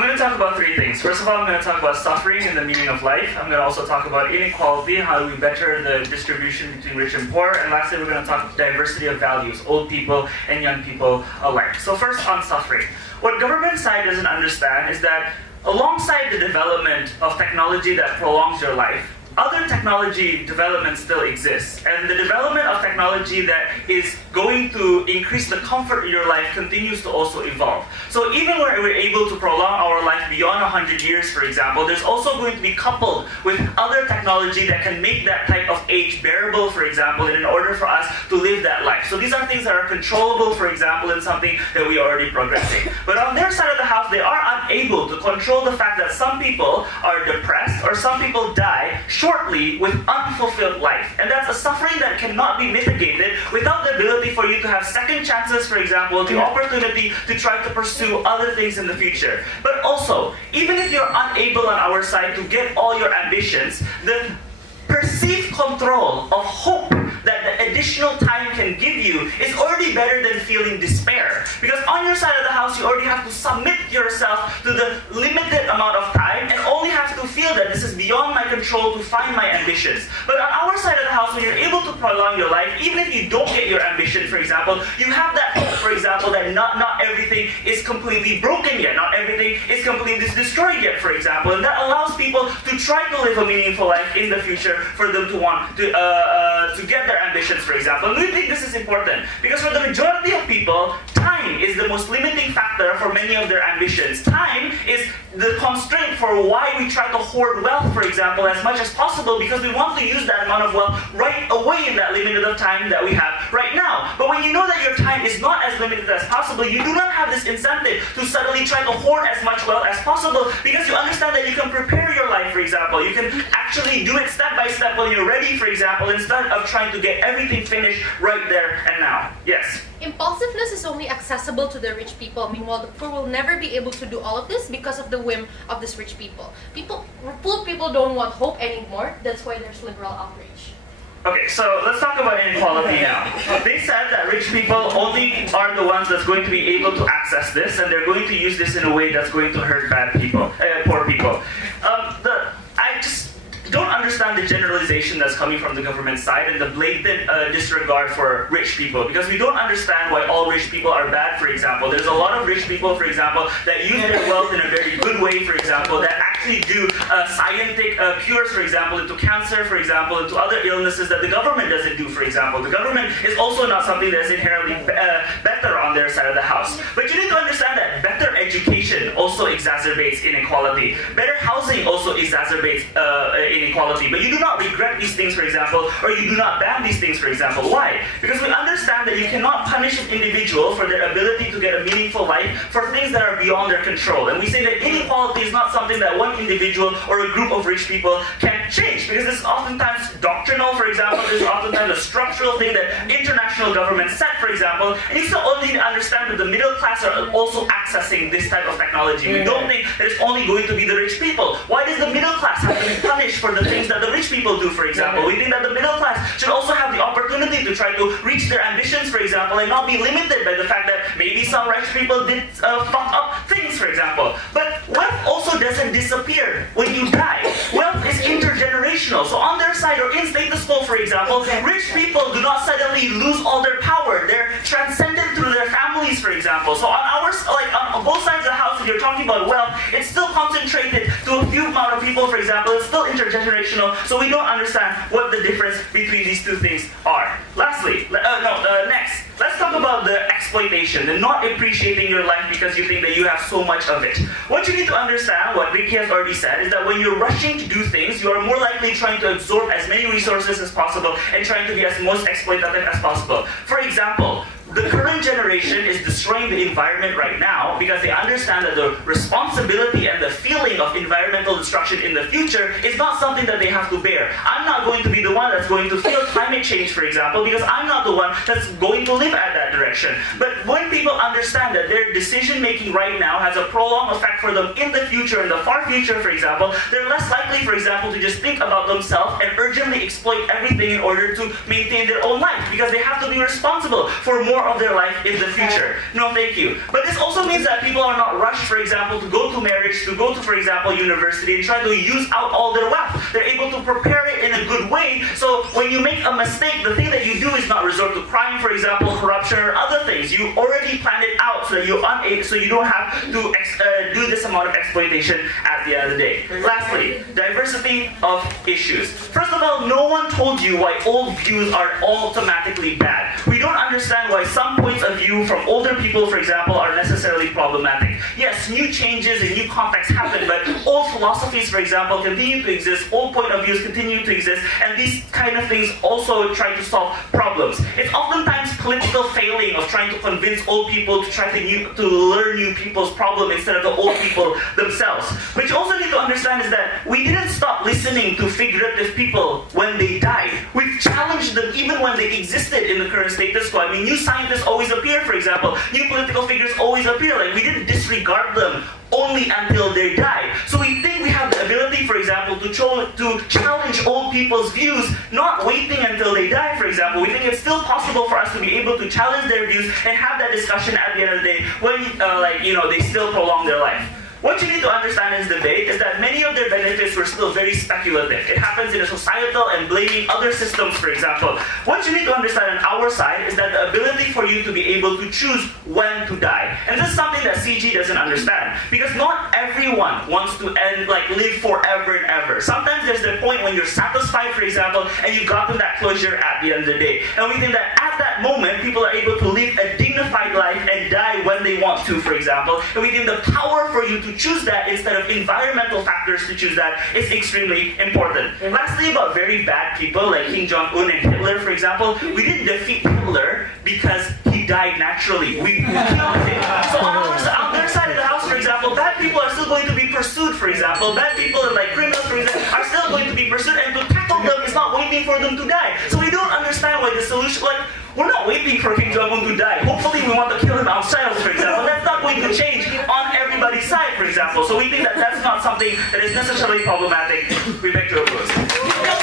I'm going to talk about three things. First of all, I'm going to talk about suffering and the meaning of life. I'm going to also talk about inequality, how we better the distribution between rich and poor. And lastly, we're going to talk diversity of values, old people and young people alike. So first on suffering. What government side doesn't understand is that alongside the development of technology that prolongs your life, other technology development still exists, and the development of technology that is going to increase the comfort of your life continues to also evolve. So even when we're able to prolong our life beyond 100 years, for example, there's also going to be coupled with other technology that can make that type of age bearable, for example, in order for us to live that life. So these are things that are controllable, for example, in something that we are already progressing. But on their side of the house, they are unable to control the fact that some people are depressed or some people die shortly with unfulfilled life. And that's a suffering that cannot be mitigated without the ability for you to have second chances, for example, the opportunity to try to pursue other things in the future. But also, even if you're unable on our side to get all your ambitions, the perceived control of hope that the additional time can give you is already better than feeling despair. Because on your side of the house, you already have to submit yourself to the limited amount of time and only have to feel that this is beyond my control to find my ambitions. But on our side of the house, when you're able to prolong your life, even if you don't get your ambition, for example, you have that hope, for example, that not everything is completely broken yet, not everything is completely destroyed yet, for example, and that allows people to try to live a meaningful life in the future for them to want to get their ambitions, for example. And we think this is important because for the majority of people, time is the most limiting factor for many of their ambitions. Time is the constraint for why we try to hoard wealth, for example, as much as possible, because we want to use that amount of wealth right away in that limited of time that we have right now. But when you know that your time is not as limited as possible, you do not have this incentive to suddenly try to hoard as much wealth as possible, because you understand that you can prepare your life, for example. You can actually do it step by step when you're ready, for example, instead of trying to get everything finished right there and now. Yes? Impulsiveness is only accessible to the rich people. Meanwhile, the poor will never be able to do all of this because of the whim of these rich people. Poor people don't want hope anymore. That's why there's liberal outrage. Okay, so let's talk about inequality now. They said that rich people only are the ones that's going to be able to access this, and they're going to use this in a way that's going to hurt poor people. I just don't understand the generalization that's coming from the government side and the blatant disregard for rich people, because we don't understand why all rich people are bad, for example. There's a lot of rich people, for example, that use their wealth in a very good way, for example, that actually do scientific cures, for example, into cancer, for example, into other illnesses that the government doesn't do, for example. The government is also not something that's inherently better on their side of the house. But you need to understand that better education also exacerbates inequality. Better housing also exacerbates inequality. But you do not regret these things, for example, or you do not ban these things, for example. Why? Because we understand that you cannot punish an individual for their ability to get a meaningful life for things that are beyond their control. And we say that inequality is not something that one individual or a group of rich people can change, because this is oftentimes doctrinal, for example. This is oftentimes a structural thing that international governments set, for example. And you still only understand that the middle class are also accessing this type of technology. We don't think that it's only going to be the rich people. Why does the middle class have to be punished for the things that the rich people do, for example? We think that the middle class should also have the opportunity to try to reach their ambitions, for example, and not be limited by the fact that maybe some rich people did fuck up things, for example. But wealth also doesn't disappear when you die. Wealth is intergenerational. So on their side, or in status quo, for example, rich people do not suddenly lose all their power. They're transcended through their families, for example. So on on both sides of the house, if you're talking about wealth, it's still concentrated to a few amount of people, for example. It's still intergenerational, so we don't understand what the difference between these two things are. Lastly, next, let's talk about the exploitation, the not appreciating your life because you think that you have so much of it. What you need to understand, what Ricky has already said, is that when you're rushing to do things, you are more likely trying to absorb as many resources as possible and trying to be as most exploitative as possible. For example, the current generation is destroying the environment right now because they understand that the responsibility and the feeling of environmental destruction in the future is not something that they have to bear. I'm not going to be the one that's going to feel climate change, for example, because I'm not the one that's going to live at that direction. But when people understand that their decision making right now has a prolonged effect for them in the future, in the far future, for example, they're less likely, for example, to just think about themselves and urgently exploit everything in order to maintain their own life, because they have to be responsible for more more of their life in the future. No, thank you. But this also means that people are not rushed, for example, to go to marriage, to go to, for example, university and try to use out all their wealth. They're able to prepare it in a good way. So when you make a mistake, the thing that you do is not resort to crime, for example, corruption or other things. You already planned it out so that so you don't have to do this amount of exploitation at the end of the day. Lastly, diversity of issues. First of all, no one told you why old views are automatically bad. We don't understand why some points of view from older people, for example, are necessarily problematic. Yes, new changes and new contexts happen, but old philosophies, for example, continue to exist, old point of views continue to exist, and these kind of things also try to solve problems. It's oftentimes political failing of trying to convince old people to try to learn new people's problem instead of the old people themselves. What you also need to understand is that we didn't stop listening to figurative people when they died. We've challenged them even when they existed in the current status quo. I mean, new scientists always appear, for example. New political figures always appear. Like, we didn't disregard them only until they died. So we think we have the ability, for example, to challenge old people's views, not waiting until they die, for example. We think it's still possible for us to be able to challenge their views and have that discussion at the end of the day when, they still prolong their life. What you need to understand in this debate is that many of their benefits were still very speculative. It happens in a societal and blaming other systems, for example. What you need to understand on our side is that the ability for you to be able to choose when to die. And this is something that CG doesn't understand. Because not everyone wants to live forever and ever. Sometimes there's the point when you're satisfied, for example, and you've gotten that closure at the end of the day. And we think that at that moment, people are able to live a dignified life and die when they want to, for example. And we think the power for you to choose that instead of environmental factors to choose that is extremely important. Lastly, about very bad people like Kim Jong-un and Hitler, for example, we didn't defeat Hitler because he died naturally. We killed him. So on their side of the house, for example, bad people are still going to be pursued, for example. Bad people and criminals, for example, are still going to be pursued, and to tackle them is not waiting for them to die. So we don't understand why the solution, we're not waiting for Kim Jong-un to die. Hopefully we want to kill him ourselves, for example. That's not going to change on everybody's side, for example. So we think that that's not something that is necessarily problematic. We beg to oppose.